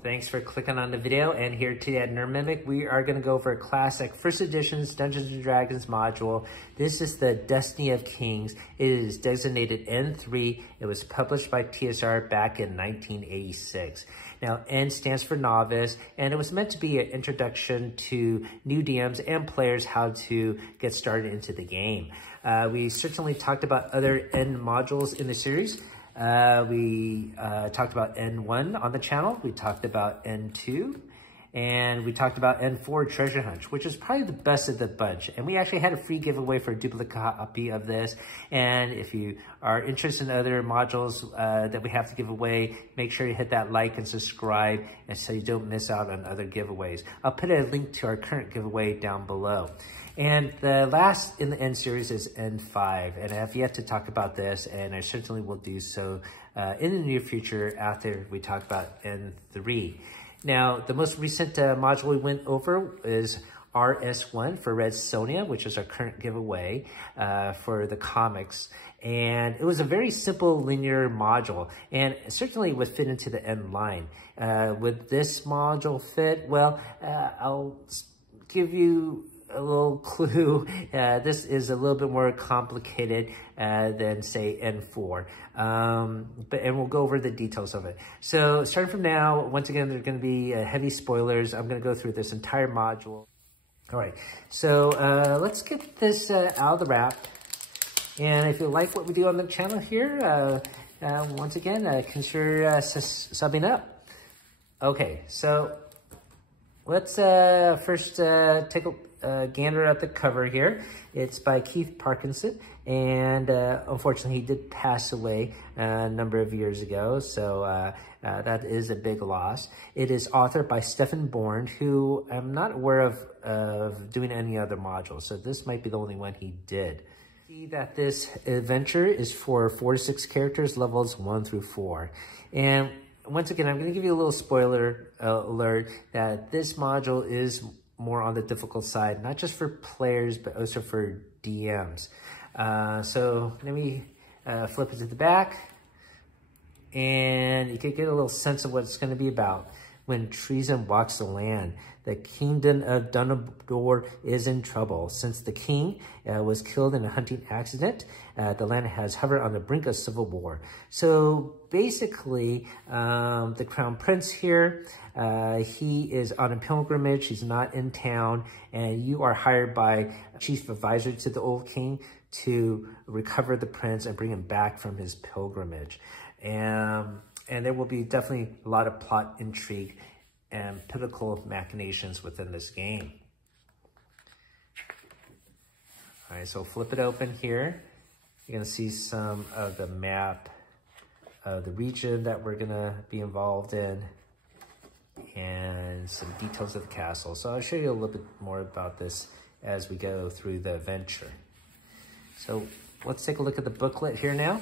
Thanks for clicking on the video, and here today at Nerd Mimic, we are going to go over a classic first edition's Dungeons & Dragons module. This is the Destiny of Kings. It is designated N3. It was published by TSR back in 1986. Now, N stands for Novice, and it was meant to be an introduction to new DMs and players how to get started into the game. We certainly talked about other N modules in the series. We talked about N1 on the channel, we talked about N2, and we talked about N4 Treasure Hunt, which is probably the best of the bunch. And we actually had a free giveaway for a duplicate copy of this. And if you are interested in other modules that we have to give away, make sure you hit that like and subscribe, and so you don't miss out on other giveaways. I'll put a link to our current giveaway down below. And the last in the N series is N5, and I have yet to talk about this, and I certainly will do so in the near future after we talk about N3. Now, the most recent module we went over is RS1 for Red Sonja, which is our current giveaway for the comics. And it was a very simple linear module, and certainly would fit into the N line. Would this module fit? Well, I'll give you a little clue. This is a little bit more complicated than, say, N4. And we'll go over the details of it. So starting from now, once again, there are going to be heavy spoilers. I'm going to go through this entire module. All right, so let's get this out of the wrap. And if you like what we do on the channel here, once again, consider subbing up. Okay, so let's first take a gander at the cover here. It's by Keith Parkinson, and unfortunately he did pass away a number of years ago, so that is a big loss. It is authored by Stephen Bourne, who I'm not aware of doing any other modules, so this might be the only one he did. See that this adventure is for 4 to 6 characters, levels 1 through 4. And once again, I'm going to give you a little spoiler alert that this module is more on the difficult side, not just for players, but also for DMs. So let me flip it to the back, and you can get a little sense of what it's going to be about. When treason walks the land, the kingdom of Dumbledore is in trouble. Since the king was killed in a hunting accident, the land has hovered on the brink of civil war. So basically, the crown prince here, he is on a pilgrimage. He's not in town, and you are hired by chief advisor to the old king to recover the prince and bring him back from his pilgrimage. And there will be definitely a lot of plot intrigue and political machinations within this game. All right, so flip it open here. You're gonna see some of the map of the region that we're gonna be involved in and some details of the castle. So I'll show you a little bit more about this as we go through the adventure. So let's take a look at the booklet here now.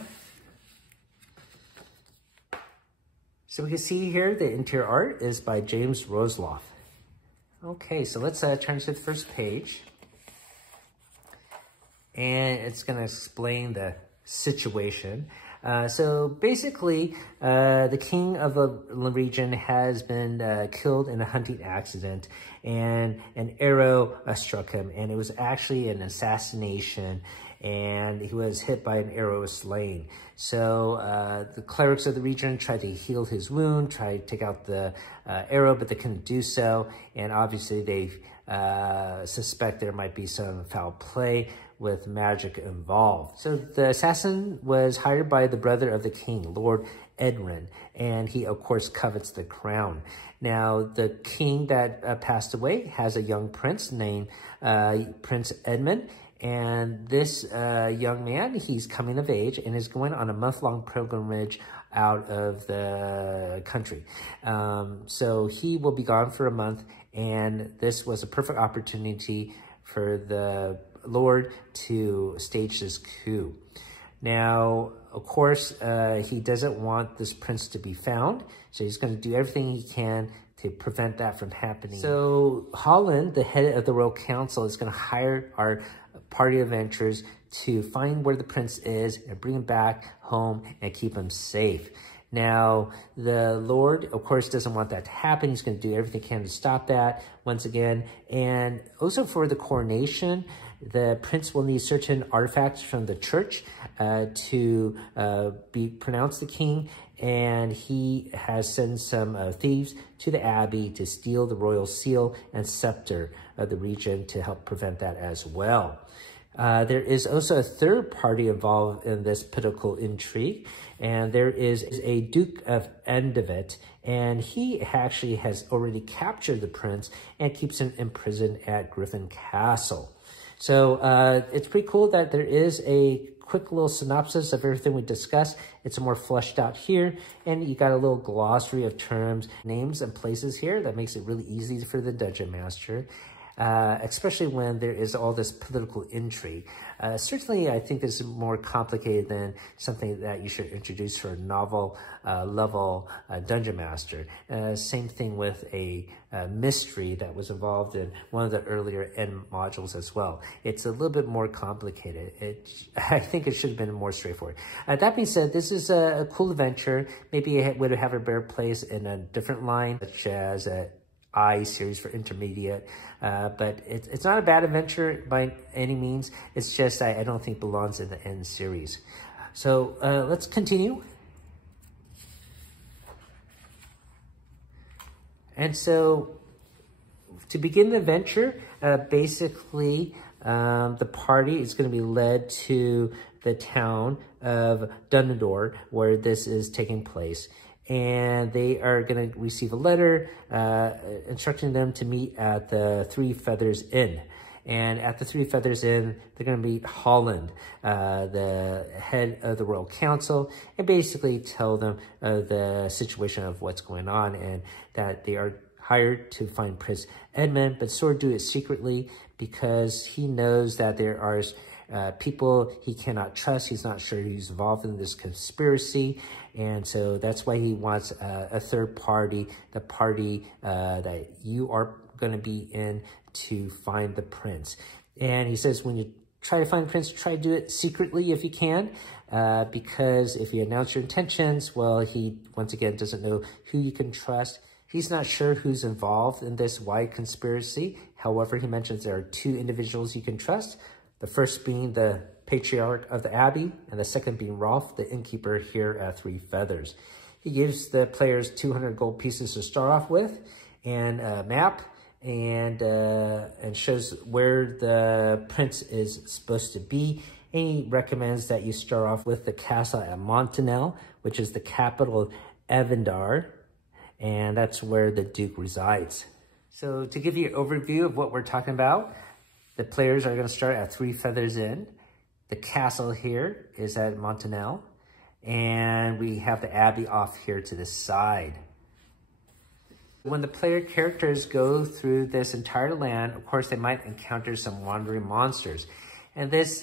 So we can see here the interior art is by James Rosloff. Okay, so let's turn to the first page. And it's going to explain the situation. So basically, the king of the region has been killed in a hunting accident, and an arrow struck him, and it was actually an assassination, and he was hit by an arrow, slain. So the clerics of the region tried to heal his wound, tried to take out the arrow, but they couldn't do so, and obviously they suspect there might be some foul play with magic involved. So the assassin was hired by the brother of the king, Lord Edrin, and he of course covets the crown. Now the king that passed away has a young prince named Prince Edmund, and this young man, he's coming of age and is going on a month-long pilgrimage out of the country. So he will be gone for a month, and this was a perfect opportunity for the Lord to stage this coup. Now, of course, he doesn't want this prince to be found, so he's going to do everything he can to prevent that from happening. So Holland, the head of the Royal Council, is going to hire our party of adventurers to find where the prince is and bring him back home and keep him safe. Now, the Lord, of course, doesn't want that to happen. He's going to do everything he can to stop that once again. And also for the coronation, the prince will need certain artifacts from the church to be pronounced the king. And he has sent some thieves to the abbey to steal the royal seal and scepter of the region to help prevent that as well. There is also a third party involved in this political intrigue, and there is a Duke of Endovit, and he actually has already captured the prince and keeps him imprisoned at Griffin Castle. So it's pretty cool that there is a quick little synopsis of everything we discussed. It's more fleshed out here, and you got a little glossary of terms, names, and places here that makes it really easy for the Dungeon Master. Especially when there is all this political intrigue. Certainly, I think this is more complicated than something that you should introduce for a novel level Dungeon Master. Same thing with a mystery that was involved in one of the earlier end modules as well. It's a little bit more complicated. I think it should have been more straightforward. That being said, this is a cool adventure. Maybe it would have a better place in a different line, such as I series for intermediate, but it's not a bad adventure by any means. It's just I don't think belongs in the end series. So let's continue. And so to begin the adventure, basically the party is going to be led to the town of Dunedor, where this is taking place. And they are going to receive a letter instructing them to meet at the Three Feathers Inn. And at the Three Feathers Inn, they're going to meet Holland, the head of the Royal Council, and basically tell them the situation of what's going on and that they are hired to find Prince Edmund, but sort of do it secretly because he knows that there are people he cannot trust. He's not sure who's involved in this conspiracy. And so that's why he wants a third party, the party that you are going to be in, to find the prince. And he says when you try to find the prince, try to do it secretly if you can, because if you announce your intentions, well, he, once again, doesn't know who you can trust. He's not sure who's involved in this wide conspiracy. However, he mentions there are two individuals you can trust. The first being the patriarch of the abbey, and the second being Rolf, the innkeeper here at Three Feathers. He gives the players 200 gold pieces to start off with, and a map, and shows where the prince is supposed to be. And he recommends that you start off with the castle at Montanel, which is the capital of Evandar, and that's where the Duke resides. So to give you an overview of what we're talking about, the players are going to start at Three Feathers Inn. The castle here is at Montanel, and we have the abbey off here to the side. When the player characters go through this entire land, of course, they might encounter some wandering monsters. And this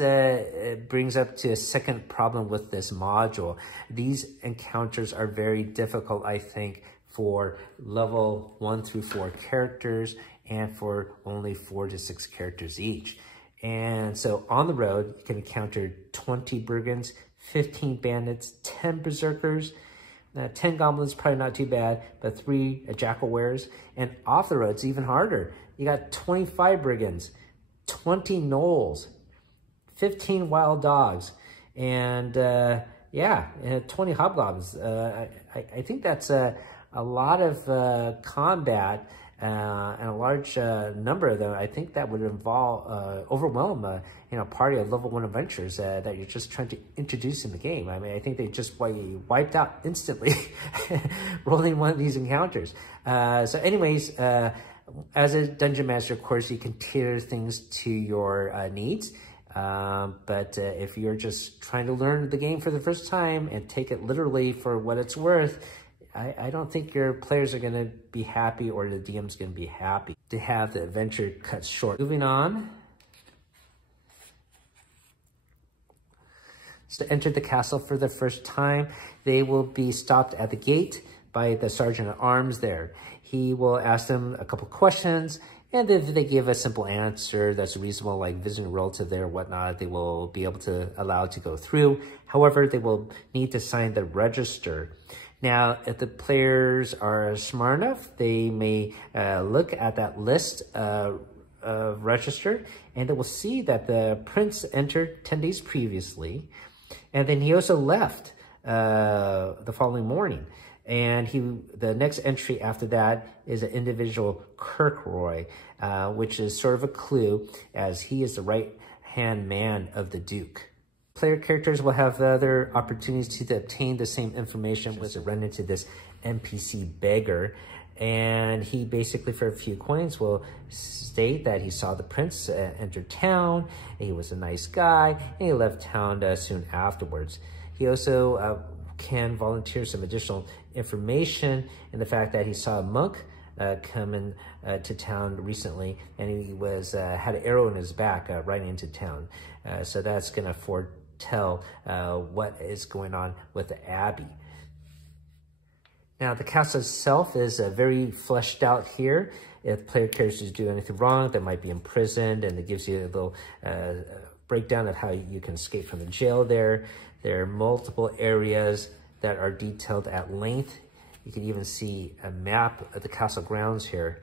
brings up to a second problem with this module. These encounters are very difficult, I think, for level 1 through 4 characters, and for only 4 to 6 characters each. And so on the road, you can encounter 20 brigands, 15 bandits, 10 berserkers, 10 goblins, probably not too bad, but 3 jackal wares. And off the road, it's even harder. You got 25 brigands, 20 gnolls, 15 wild dogs, and 20 hobgoblins. I think that's a lot of combat, and a large number of them. I think that would involve overwhelm a party of level 1 adventurers that you're just trying to introduce in the game. I mean, I think they just wiped out instantly rolling one of these encounters. So anyways, as a dungeon master, of course, you can tailor things to your needs. But if you're just trying to learn the game for the first time and take it literally for what it's worth, I don't think your players are going to be happy, or the DM's going to be happy to have the adventure cut short. Moving on. So to enter the castle for the first time, they will be stopped at the gate by the sergeant at arms there. He will ask them a couple questions, and if they give a simple answer that's reasonable, like visiting a relative there or whatnot, they will be able to allow it to go through. However, they will need to sign the register. Now, if the players are smart enough, they may look at that list registered, and they will see that the prince entered 10 days previously, and then he also left the following morning. And the next entry after that is an individual Kirkroy, which is sort of a clue, as he is the right-hand man of the Duke. Player characters will have other opportunities to obtain the same information with run into this NPC beggar. And he basically, for a few coins, will state that he saw the prince enter town, and he was a nice guy, and he left town soon afterwards. He also can volunteer some additional information in the fact that he saw a monk coming to town recently, and he had an arrow in his back riding into town. So that's going to foretell what is going on with the abbey. Now, the castle itself is very fleshed out here. If player characters do anything wrong, they might be imprisoned, and it gives you a little breakdown of how you can escape from the jail there. There are multiple areas that are detailed at length. You can even see a map of the castle grounds here.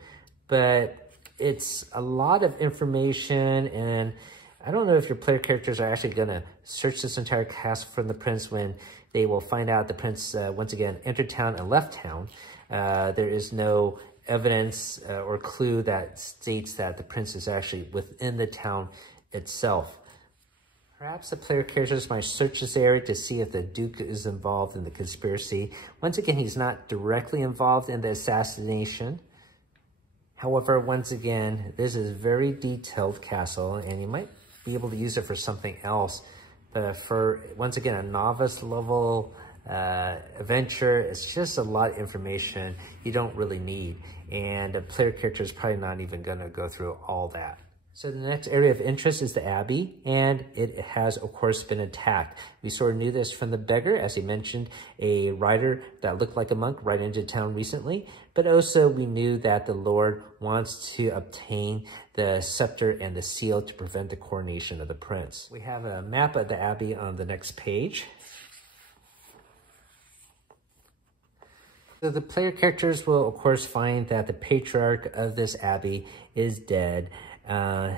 But it's a lot of information, and I don't know if your player characters are actually going to search this entire castle from the prince when they will find out the prince, once again, entered town and left town. There is no evidence or clue that states that the prince is actually within the town itself. Perhaps the player characters might search this area to see if the Duke is involved in the conspiracy. Once again, he's not directly involved in the assassination. However, once again, this is a very detailed castle, and you might be able to use it for something else. But for, once again, a novice level adventure, it's just a lot of information you don't really need. And a player character is probably not even going to go through all that. So the next area of interest is the Abbey, and it has, of course, been attacked. We sort of knew this from the beggar, as he mentioned, a rider that looked like a monk right into town recently. But also we knew that the Lord wants to obtain the scepter and the seal to prevent the coronation of the prince. We have a map of the Abbey on the next page. So the player characters will, of course, find that the patriarch of this abbey is dead.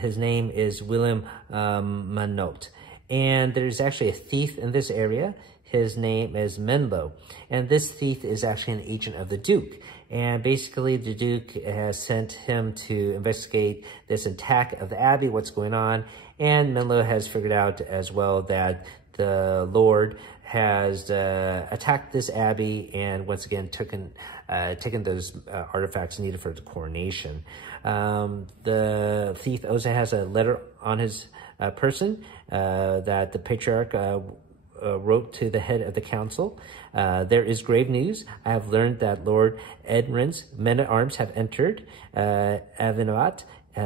His name is William Manot. And there's actually a thief in this area. His name is Menlo. And this thief is actually an agent of the Duke. And basically, the Duke has sent him to investigate this attack of the abbey, what's going on. And Menlo has figured out as well that the Lord has attacked this abbey and once again taken those artifacts needed for the coronation. The thief also has a letter on his person that the patriarch wrote to the head of the council. There is grave news. I have learned that Lord Edmund's men-at-arms have entered Avinavat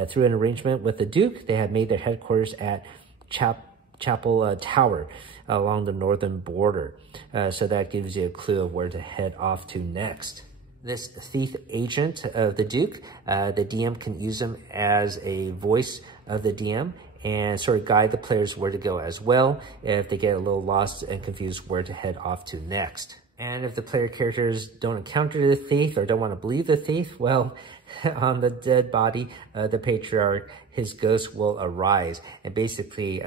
through an arrangement with the Duke. They have made their headquarters at Chapel Tower along the northern border. So that gives you a clue of where to head off to next. This thief agent of the Duke, the DM can use him as a voice of the DM and sort of guide the players where to go as well if they get a little lost and confused where to head off to next. And if the player characters don't encounter the thief or don't want to believe the thief, well, on the dead body of the patriarch, his ghost will arise and basically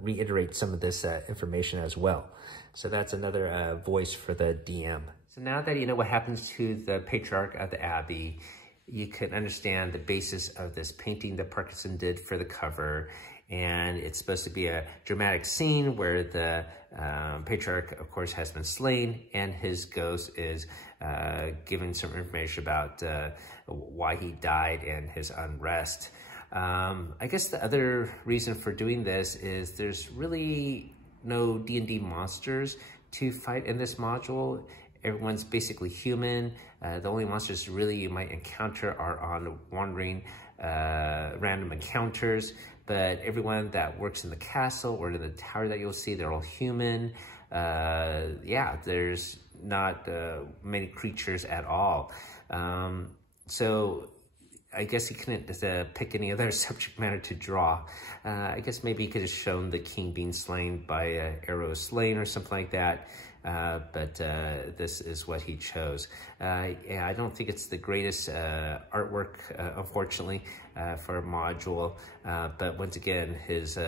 reiterate some of this information as well. So that's another voice for the DM. So now that you know what happens to the patriarch of the abbey, you can understand the basis of this painting that Parkinson did for the cover. And it's supposed to be a dramatic scene where the patriarch, of course, has been slain and his ghost is giving some information about why he died and his unrest. I guess the other reason for doing this is there's really no D&D monsters to fight in this module. Everyone's basically human. The only monsters really you might encounter are on wandering random encounters, but everyone that works in the castle or in the tower that you'll see, they're all human. Yeah, there's not many creatures at all. So I guess he couldn't pick any other subject matter to draw. I guess maybe he could have shown the king being slain by arrow slain or something like that. but this is what he chose. Yeah, I don't think it's the greatest artwork, unfortunately, for a module, but once again, his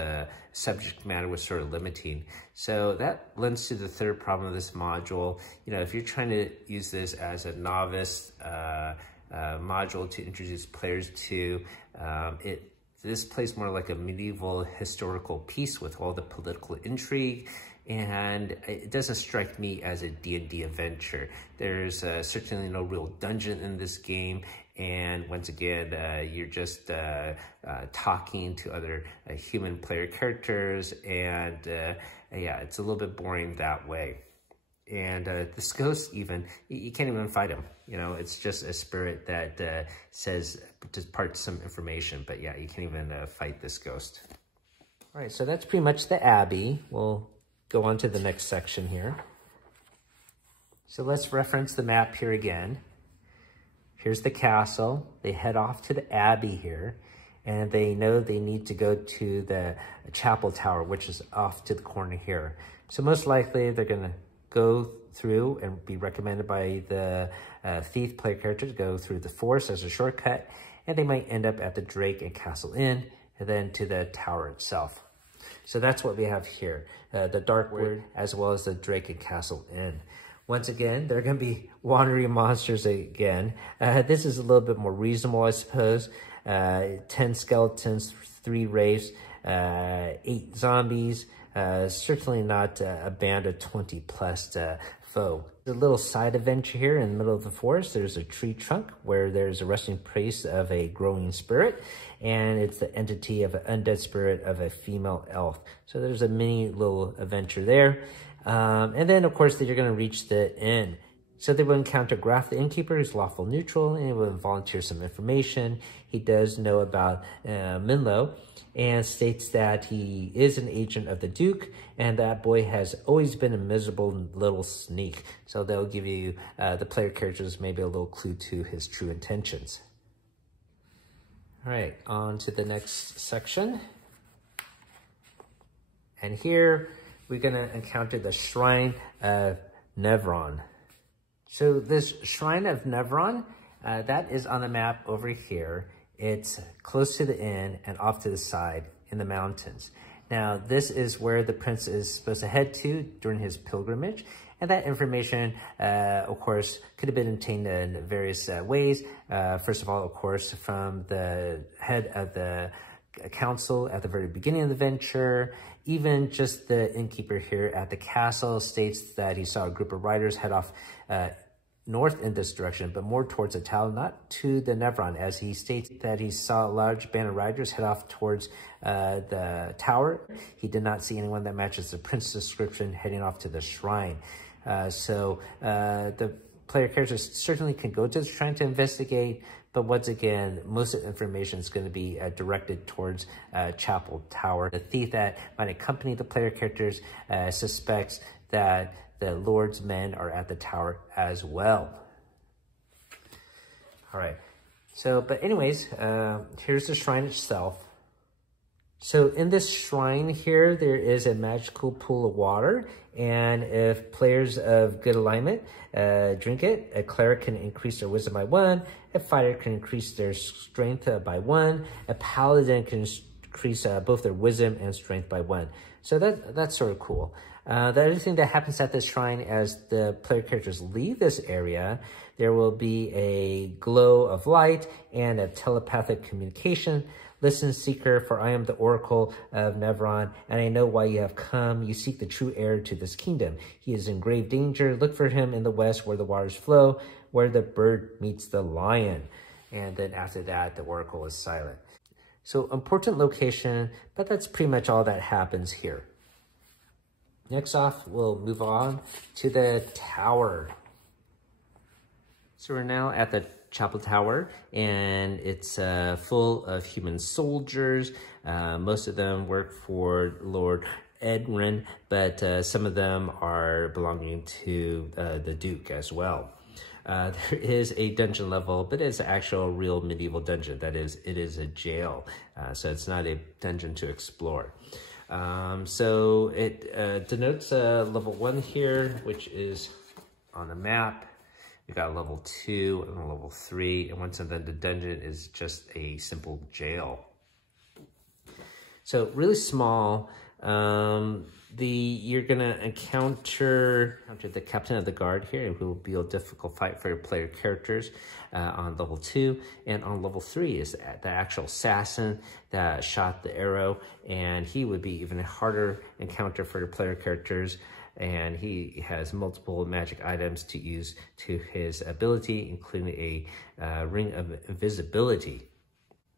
subject matter was sort of limiting. So that lends to the third problem of this module. You know, if you're trying to use this as a novice module to introduce players to, this plays more like a medieval historical piece with all the political intrigue, and it doesn't strike me as a D&D adventure. There's certainly no real dungeon in this game, and once again, you're just talking to other human player characters, and yeah, it's a little bit boring that way. And this ghost, even, you can't even fight him. You know, it's just a spirit that says, just parts some information, but yeah, you can't even fight this ghost. All right, so that's pretty much the Abbey. We'll go on to the next section here. So let's reference the map here again. Here's the castle. They head off to the Abbey here, and they know they need to go to the chapel tower, which is off to the corner here. So most likely they're gonna go through and be recommended by the thief player character to go through the forest as a shortcut, and they might end up at the Drake and Castle Inn, and then to the tower itself. So that's what we have here, the Dark Word as well as the Drake and Castle Inn. Once again, they're going to be wandering monsters again. This is a little bit more reasonable, I suppose. 10 skeletons, 3 wraiths, 8 zombies. Certainly not a band of 20 plus foe. A little side adventure here in the middle of the forest. There's a tree trunk where there's a resting place of a growing spirit, and it's the entity of an undead spirit of a female elf. So there's a mini little adventure there. And then, of course, you're going to reach the inn. So they will encounter Graf, the innkeeper, who's lawful neutral, and he will volunteer some information. He does know about Minlo, and states that he is an agent of the Duke, and that boy has always been a miserable little sneak. So they'll give you, the player characters, maybe a little clue to his true intentions. All right, on to the next section. And here, we're going to encounter the Shrine of Nevron. So this Shrine of Nevron, that is on the map over here. It's close to the inn and off to the side in the mountains. Now, this is where the prince is supposed to head to during his pilgrimage. And that information, of course, could have been obtained in various ways. First of all, of course, from the head of the council at the very beginning of the venture. Even just the innkeeper here at the castle states that he saw a group of riders head off north in this direction, but more towards the town, not to the Nevron, as he states that he saw a large band of riders head off towards the tower. He did not see anyone that matches the prince's description heading off to the shrine. So the player characters certainly can go to the shrine to investigate, but once again, most of the information is going to be directed towards Chapel Tower. The thief that might accompany the player characters suspects that the Lord's men are at the tower as well. All right. So, but anyways, here's the shrine itself. So in this shrine here, there is a magical pool of water, and if players of good alignment drink it, a cleric can increase their wisdom by 1, a fighter can increase their strength by 1, a paladin can increase both their wisdom and strength by 1. So that's sort of cool. The other thing that happens at this shrine, as the player characters leave this area, there will be a glow of light and a telepathic communication. Listen, seeker, for I am the oracle of Nevron, and I know why you have come. You seek the true heir to this kingdom. He is in grave danger. Look for him in the west where the waters flow, where the bird meets the lion. And then after that, the oracle is silent. So important location, but that's pretty much all that happens here. Next off, we'll move on to the tower. So we're now at the Chapel Tower, and it's full of human soldiers. Most of them work for Lord Edrin, but some of them are belonging to the Duke as well. There is a dungeon level, but it's an actual real medieval dungeon. That is, it is a jail, so it's not a dungeon to explore. So it denotes level 1 here, which is on the map. We got a level 2 and a level 3, and once again, the dungeon is just a simple jail. So really small. You're gonna encounter the captain of the guard here. It will be a difficult fight for your player characters on level 2, and on level 3 is the actual assassin that shot the arrow, and he would be even a harder encounter for your player characters. And he has multiple magic items to use to his ability, including a ring of invisibility.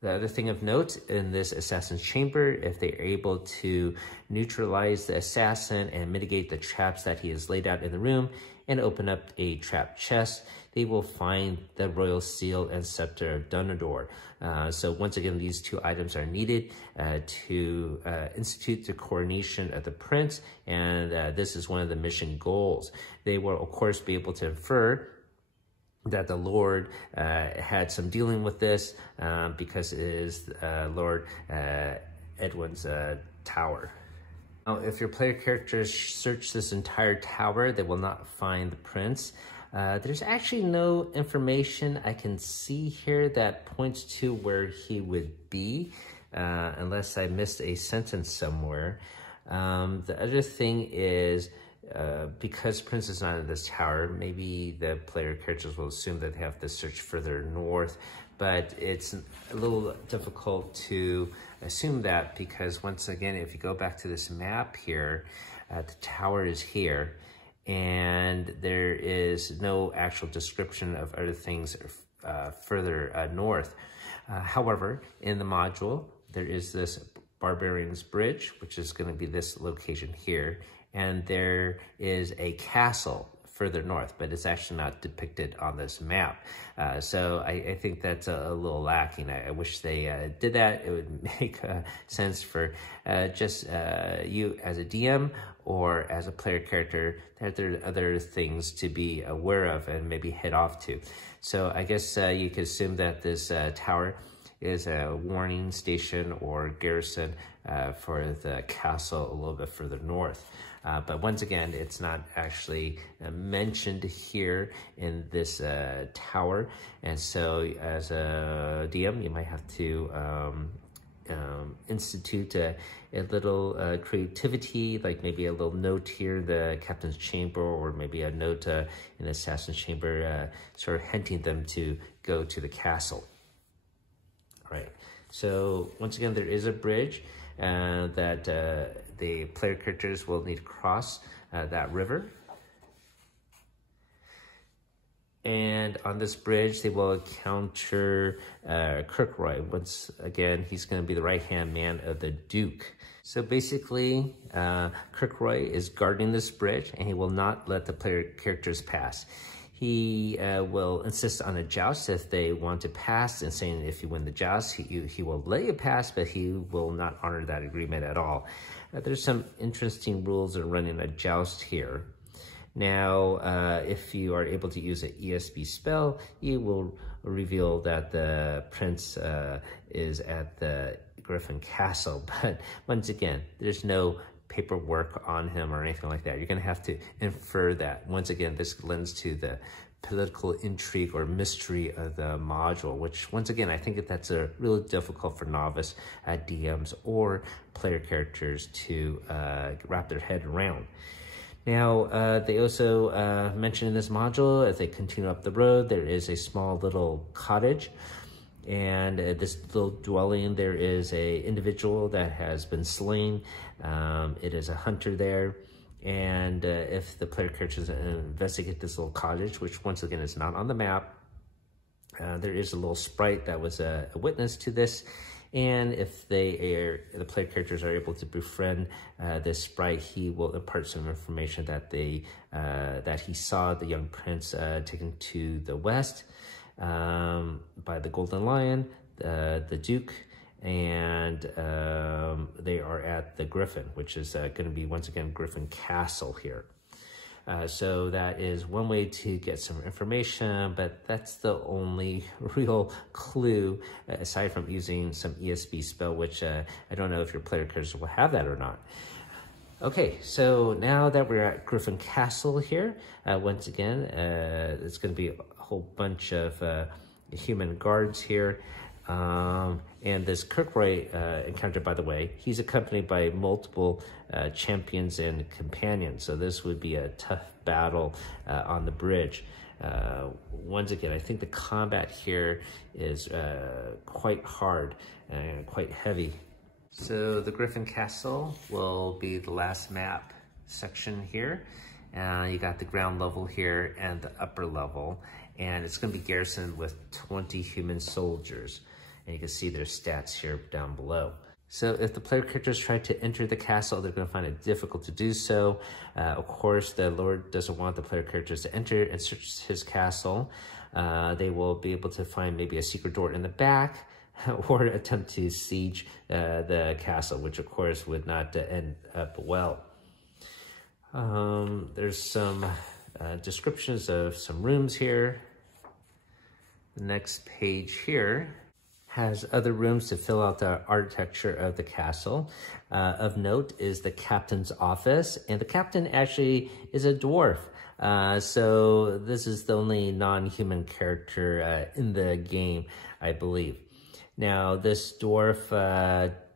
The other thing of note in this assassin's chamber, if they're able to neutralize the assassin and mitigate the traps that he has laid out in the room and open up a trap chest, they will find the royal seal and scepter of Dunador. So once again, these 2 items are needed to institute the coronation of the prince, and this is one of the mission goals. They will, of course, be able to infer that the Lord had some dealing with this because it is Lord Edwin's tower. Now, if your player characters search this entire tower, they will not find the prince. There's actually no information I can see here that points to where he would be, unless I missed a sentence somewhere. The other thing is, because Prince is not in this tower, maybe the player characters will assume that they have to search further north, but it's a little difficult to assume that because, once again, if you go back to this map here, the tower is here, and there is no actual description of other things further north. However, in the module, there is this Barbarian's Bridge, which is going to be this location here, and there is a castle further north, but it's actually not depicted on this map. So I think that's a little lacking. I wish they did that. It would make sense for just you as a DM or as a player character that there are other things to be aware of and maybe head off to. So I guess you could assume that this tower is a warning station or garrison for the castle a little bit further north. But once again, it's not actually mentioned here in this tower. And so as a DM, you might have to institute a little creativity, like maybe a little note here in the captain's chamber, or maybe a note in the assassin's chamber, sort of hinting them to go to the castle. All right, so once again, there is a bridge that the player characters will need to cross that river. And on this bridge, they will encounter Kirkroy. Once again, he's going to be the right-hand man of the Duke. So basically, Kirkroy is guarding this bridge, and he will not let the player characters pass. He will insist on a joust if they want to pass, and saying if you win the joust, he will let you pass, but he will not honor that agreement at all. There's some interesting rules in running a joust here. Now, if you are able to use an ESB spell, you will reveal that the prince is at the Griffin Castle. But once again, there's no paperwork on him or anything like that. You're going to have to infer that. Once again, this lends to the political intrigue or mystery of the module, which once again, I think that's really difficult for novice DMs or player characters to wrap their head around. Now, they also mentioned in this module, as they continue up the road, there is a small little cottage. And this little dwelling, there is a individual that has been slain. It is a hunter there. And if the player characters investigate this little cottage, which once again is not on the map, there is a little sprite that was a witness to this. And if the player characters are able to befriend this sprite, he will impart some information that that he saw the young prince taken to the west by the Golden Lion, the Duke, and they are at the Griffin, which is going to be once again Griffin Castle here. So that is one way to get some information, but that's the only real clue, aside from using some ESP spell, which I don't know if your player characters will have that or not. Okay, so now that we're at Griffin Castle here, once again, it's going to be a whole bunch of human guards here. And this Kirkroy encounter, by the way, he's accompanied by multiple champions and companions. So this would be a tough battle on the bridge. Once again, I think the combat here is quite hard and quite heavy. So the Griffin Castle will be the last map section here. You got the ground level here and the upper level, and it's going to be garrisoned with 20 human soldiers. And you can see their stats here down below. So if the player characters try to enter the castle, they're going to find it difficult to do so. Of course, the Lord doesn't want the player characters to enter and search his castle. They will be able to find maybe a secret door in the back, or attempt to siege the castle, which of course would not end up well. There's some descriptions of some rooms here. The next page here has other rooms to fill out the architecture of the castle. Of note is the captain's office, and the captain actually is a dwarf. So this is the only non-human character in the game, I believe. Now, this dwarf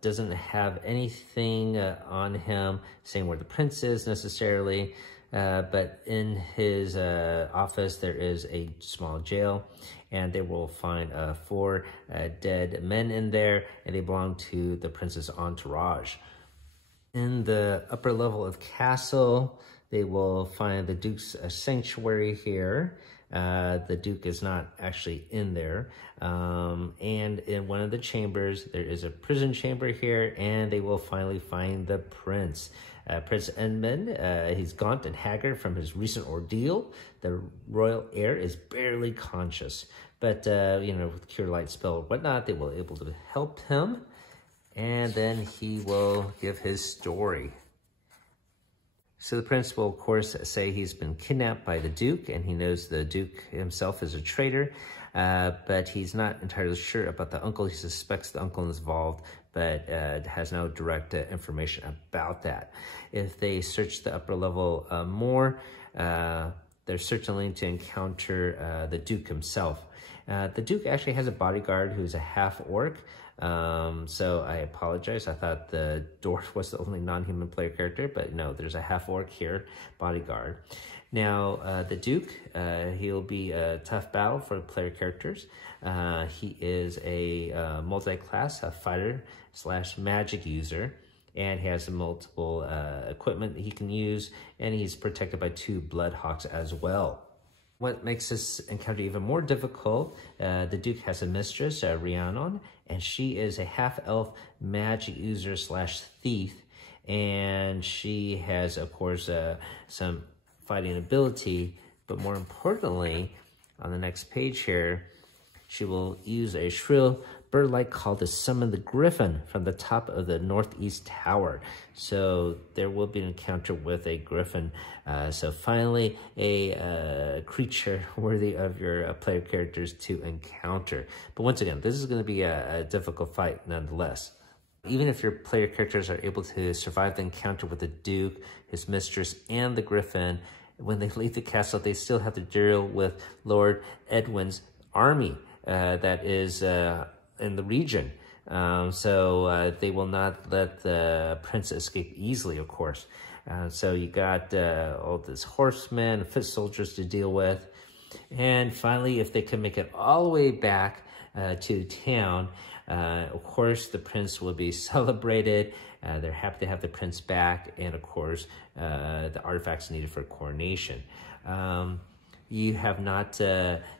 doesn't have anything on him saying where the prince is necessarily, but in his office there is a small jail, and they will find 4 dead men in there, and they belong to the prince's entourage. In the upper level of the castle, they will find the Duke's sanctuary here. The Duke is not actually in there. And in one of the chambers, there is a prison chamber here, and they will finally find the prince. Prince Edmund, he's gaunt and haggard from his recent ordeal. The royal heir is barely conscious, but, with Cure Light spell or whatnot, they will be able to help him, and then he will give his story. So the prince will, of course, say he's been kidnapped by the Duke, and he knows the Duke himself is a traitor, but he's not entirely sure about the uncle. He suspects the uncle is involved, but has no direct information about that. If they search the upper level more, they're certainly to encounter the Duke himself. The Duke actually has a bodyguard who's a half-orc, so I apologize. I thought the dwarf was the only non-human player character, but no, there's a half-orc here, bodyguard. Now, the Duke, he'll be a tough battle for player characters. He is a multi-class fighter / magic user, and he has multiple equipment that he can use, and he's protected by 2 Bloodhawks as well. What makes this encounter even more difficult, the Duke has a mistress, Rhiannon, and she is a half-elf magic user / thief, and she has, of course, some fighting ability, but more importantly, on the next page here, she will use a shrill bird-like call to summon the griffin from the top of the northeast tower. So there will be an encounter with a griffin. So finally, a creature worthy of your player characters to encounter. But once again, this is going to be a difficult fight nonetheless. Even if your player characters are able to survive the encounter with the Duke, his mistress, and the griffin, when they leave the castle, they still have to deal with Lord Edwin's army that is in the region. So they will not let the prince escape easily, of course. So you got all this horsemen, foot soldiers to deal with. And finally, if they can make it all the way back to town, of course, the prince will be celebrated. They're happy to have the prince back, and of course, the artifacts needed for coronation. You have not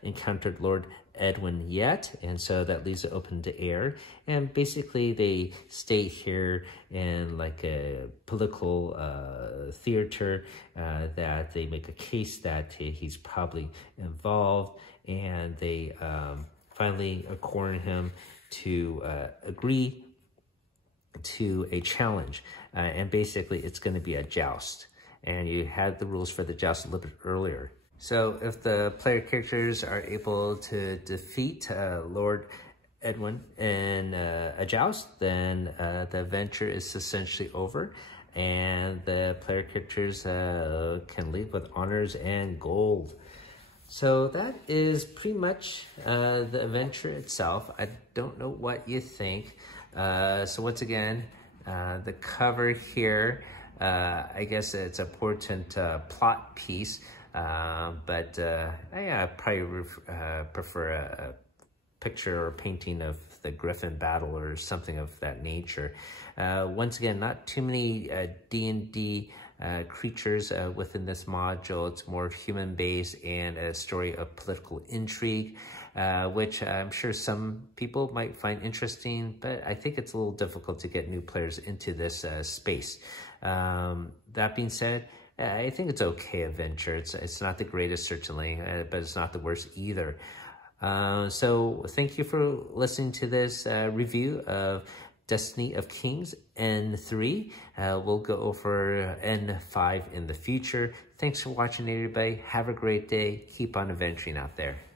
encountered Lord Edwin yet, and so that leaves it open to air. And basically, they stay here in like a political theater that they make a case that he's probably involved, and they finally corner him to agree to a challenge. And basically, it's going to be a joust. and you had the rules for the joust a little bit earlier. So if the player characters are able to defeat Lord Edwin in a joust, then the adventure is essentially over, and the player characters can leave with honors and gold. So that is pretty much the adventure itself. I don't know what you think. So once again, the cover here, I guess it's a important plot piece, but I probably prefer a picture or painting of the Griffin battle or something of that nature. Once again, not too many D&D creatures within this module. It's more human-based and a story of political intrigue, which I'm sure some people might find interesting, but I think it's a little difficult to get new players into this space. That being said, I think it's okay adventure. It's not the greatest, certainly, but it's not the worst either. So thank you for listening to this review of Destiny of Kings N3. We'll go over N5 in the future. Thanks for watching, everybody. Have a great day. Keep on adventuring out there.